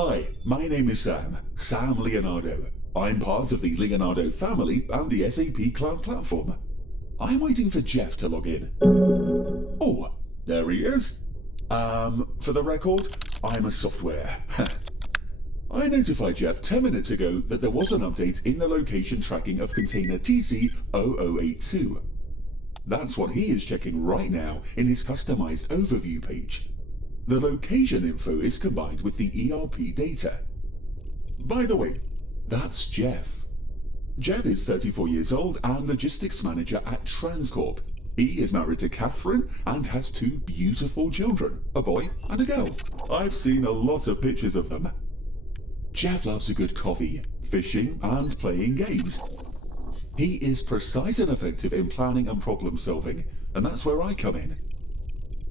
Hi, my name is Sam Leonardo. I'm part of the Leonardo family and the SAP Cloud Platform. I'm waiting for Jeff to log in. Oh, there he is. For the record, I'm a software. I notified Jeff 10 minutes ago that there was an update in the location tracking of container TC0082. That's what he is checking right now in his customized overview page. The location info is combined with the ERP data. By the way, that's Jeff. Jeff is 34 years old and logistics manager at Transcorp. He is married to Catherine and has two beautiful children, a boy and a girl. I've seen a lot of pictures of them. Jeff loves a good coffee, fishing and playing games. He is precise and effective in planning and problem solving, and that's where I come in.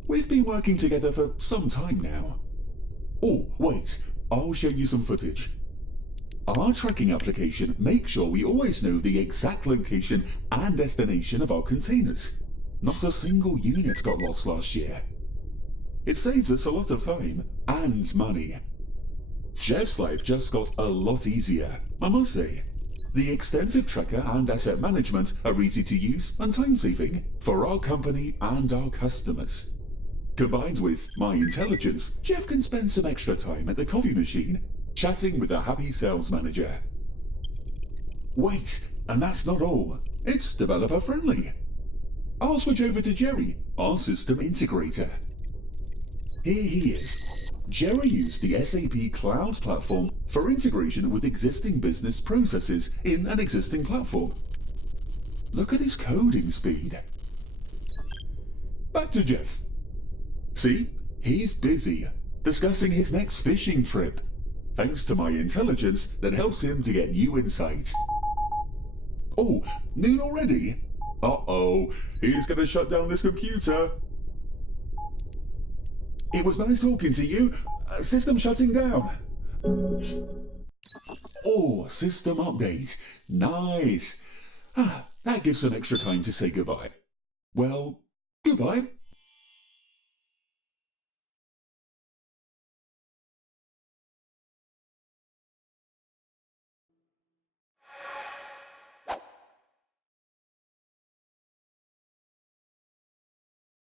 We've been working together for some time now. Oh, wait, I'll show you some footage. Our tracking application makes sure we always know the exact location and destination of our containers. Not a single unit got lost last year. It saves us a lot of time and money. Jeff's life just got a lot easier, I must say. The extensive tracker and asset management are easy to use and time-saving for our company and our customers. Combined with my intelligence, Jeff can spend some extra time at the coffee machine, chatting with a happy sales manager. Wait, and that's not all. It's developer-friendly. I'll switch over to Jerry, our system integrator. Here he is. Jerry used the SAP Cloud Platform for integration with existing business processes in an existing platform. Look at his coding speed. Back to Jeff. See, he's busy, discussing his next fishing trip, thanks to my intelligence that helps him to get new insights. Oh, noon already? Uh-oh, he's gonna shut down this computer. It was nice talking to you. System shutting down. Oh, system update. Nice. That gives some extra time to say goodbye. Well, goodbye.